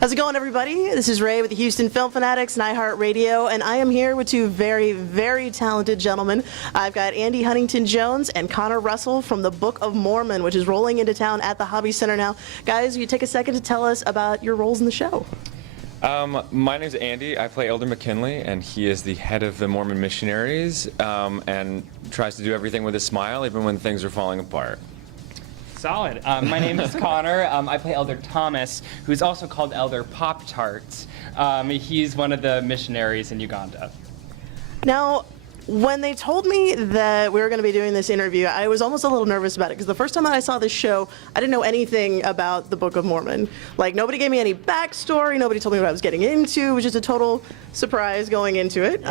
How's it going, everybody? This is Ray with the Houston Film Fanatics and iHeartRadio, and I am here with two very, very talented gentlemen. I've got Andy Huntington Jones and Connor Russell from the Book of Mormon, which is rolling into town at the Hobby Center now. Guys, will you take a second to tell us about your roles in the show? My name's Andy. I play Elder McKinley, and he is the head of the Mormon missionaries, and tries to do everything with a smile, even when things are falling apart. Solid. My name is Connor. I play Elder Thomas, who's also called Elder Pop-Tarts. He's one of the missionaries in Uganda. Now, when they told me that we were going to be doing this interview, I was almost a little nervous about it, because the first time that I saw this show, I didn't know anything about the Book of Mormon. Like, nobody gave me any backstory, nobody told me what I was getting into. It was just a total surprise going into it.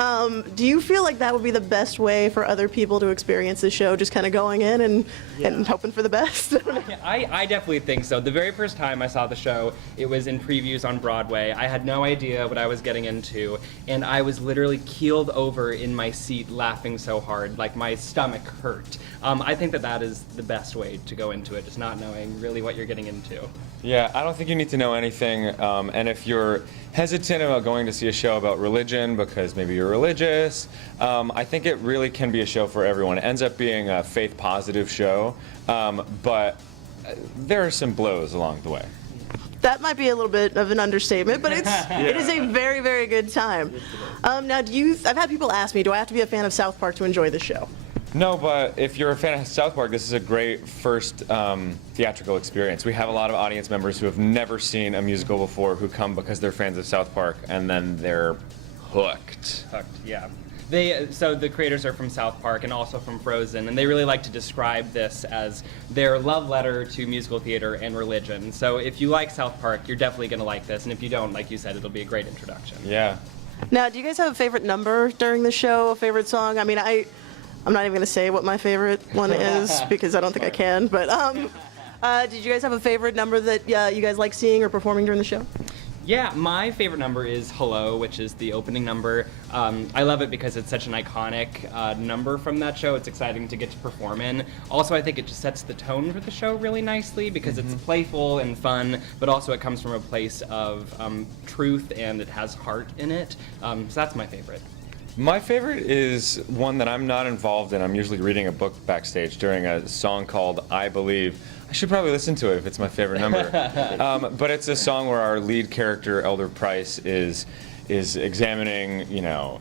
Do you feel like that would be the best way for other people to experience the show, just kind of going in and hoping for the best? I definitely think so. The very first time I saw the show, it was in previews on Broadway. I had no idea what I was getting into, and I was literally keeled over in my seat laughing so hard, like my stomach hurt. I think that is the best way to go into it, just not knowing really what you're getting into. Yeah, I don't think you need to know anything, and if you're hesitant about going to see a show about religion because maybe you're religious, I think it really can be a show for everyone. It ends up being a faith-positive show, but there are some blows along the way. That might be a little bit of an understatement, but it is a very, very good time. Now, I've had people ask me, do I have to be a fan of South Park to enjoy the show? No, but if you're a fan of South Park, this is a great first theatrical experience. We have a lot of audience members who have never seen a musical before who come because they're fans of South Park, and then they're hooked. Yeah. So the creators are from South Park and also from Frozen, and they really like to describe this as their love letter to musical theater and religion. So if you like South Park, you're definitely going to like this, and if you don't, like you said, it'll be a great introduction. Yeah. Now, do you guys have a favorite number during the show, a favorite song? I mean, I'm not even going to say what my favorite one is because I don't think I can, but did you guys have a favorite number that you guys like seeing or performing during the show? Yeah, my favorite number is Hello, which is the opening number. I love it because it's such an iconic number from that show. It's exciting to get to perform in. Also, I think it just sets the tone for the show really nicely because it's playful and fun, but also it comes from a place of truth and it has heart in it. So that's my favorite. My favorite is one that I'm not involved in. I'm usually reading a book backstage during a song called I Believe. I should probably listen to it if it's my favorite number. But it's a song where our lead character, Elder Price, is examining,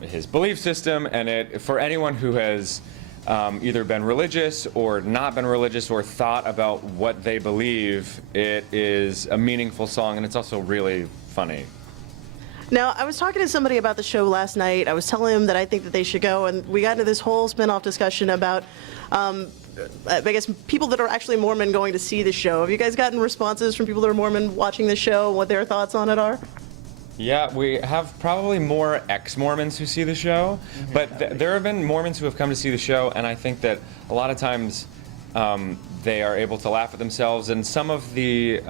his belief system, and for anyone who has either been religious or not been religious or thought about what they believe, it is a meaningful song, and it's also really funny. Now, I was talking to somebody about the show last night. I was telling them that I think that they should go, and we got into this whole spin-off discussion about, I guess, people that are actually Mormon going to see the show. Have you guys gotten responses from people that are Mormon watching the show, what their thoughts on it are? Yeah, we have probably more ex-Mormons who see the show, but there have been Mormons who have come to see the show, and I think that a lot of times they are able to laugh at themselves, and some of the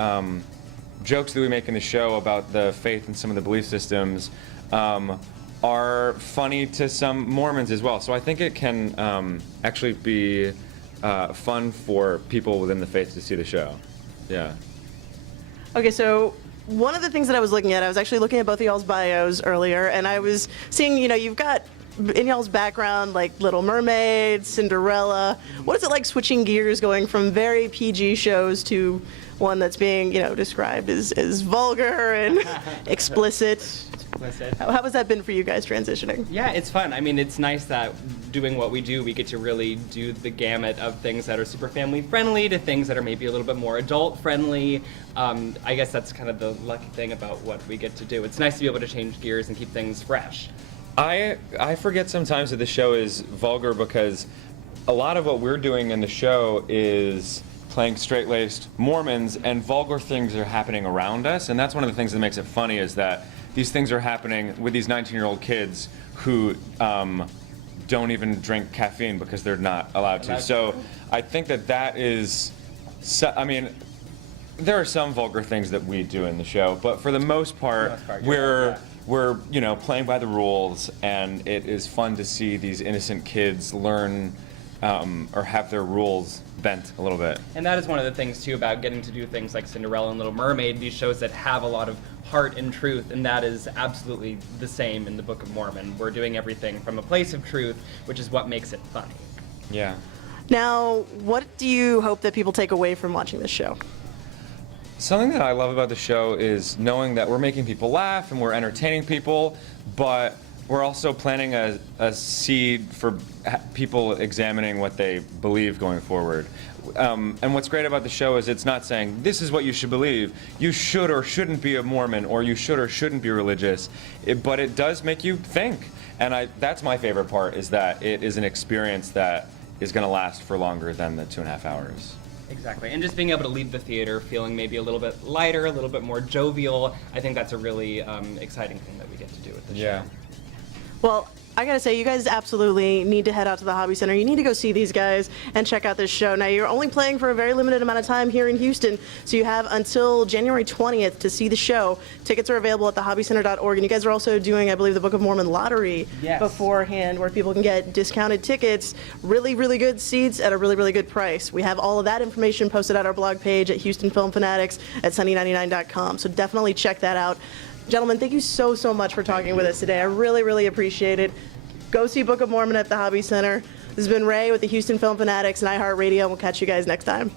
jokes that we make in the show about the faith and some of the belief systems are funny to some Mormons as well. So I think it can actually be fun for people within the faith to see the show. Yeah. Okay, so one of the things that I was looking at, I was actually looking at both of y'all's bios earlier, and I was seeing, you've got in y'all's background like Little Mermaid, Cinderella. What is it like switching gears, going from very PG shows to one that's being, described as vulgar and explicit? How has that been for you guys transitioning? Yeah, it's fun. I mean, it's nice that doing what we do, we get to really do the gamut of things that are super family friendly to things that are maybe a little bit more adult friendly. I guess that's kind of the lucky thing about what we get to do. It's nice to be able to change gears and keep things fresh. I forget sometimes that the show is vulgar because a lot of what we're doing in the show is playing straight-laced Mormons, and vulgar things are happening around us, and that's one of the things that makes it funny, is that these things are happening with these 19-year-old kids who don't even drink caffeine because they're not allowed to. So I think that is, there are some vulgar things that we do in the show, but for the most part, we're playing by the rules, and it is fun to see these innocent kids learn or have their rules bent a little bit. And that is one of the things too about getting to do things like Cinderella and Little Mermaid, these shows that have a lot of heart and truth, and that is absolutely the same in the Book of Mormon. We're doing everything from a place of truth, which is what makes it funny. Yeah. Now, what do you hope that people take away from watching this show? Something that I love about the show is knowing that we're making people laugh and we're entertaining people, but we're also planting a seed for people examining what they believe going forward. And what's great about the show is it's not saying, this is what you should believe. You should or shouldn't be a Mormon, or you should or shouldn't be religious. But it does make you think. And that's my favorite part, is that it is an experience that is going to last for longer than the 2.5 hours. Exactly, and just being able to leave the theater feeling maybe a little bit lighter, a little bit more jovial, I think that's a really exciting thing that we get to do with the show. Well, I gotta say, you guys absolutely need to head out to the Hobby Center. You need to go see these guys and check out this show. Now, you're only playing for a very limited amount of time here in Houston, so you have until January 20th to see the show. Tickets are available at thehobbycenter.org, and you guys are also doing, I believe, the Book of Mormon lottery beforehand, where people can get discounted tickets, really, really good seats at a really, really good price. We have all of that information posted at our blog page at Houston Film Fanatics at sunny99.com, so definitely check that out. Gentlemen, thank you so, so much for talking with us today. I really, really appreciate it. Go see Book of Mormon at the Hobby Center. This has been Ray with the Houston Film Fanatics and iHeartRadio, and we'll catch you guys next time.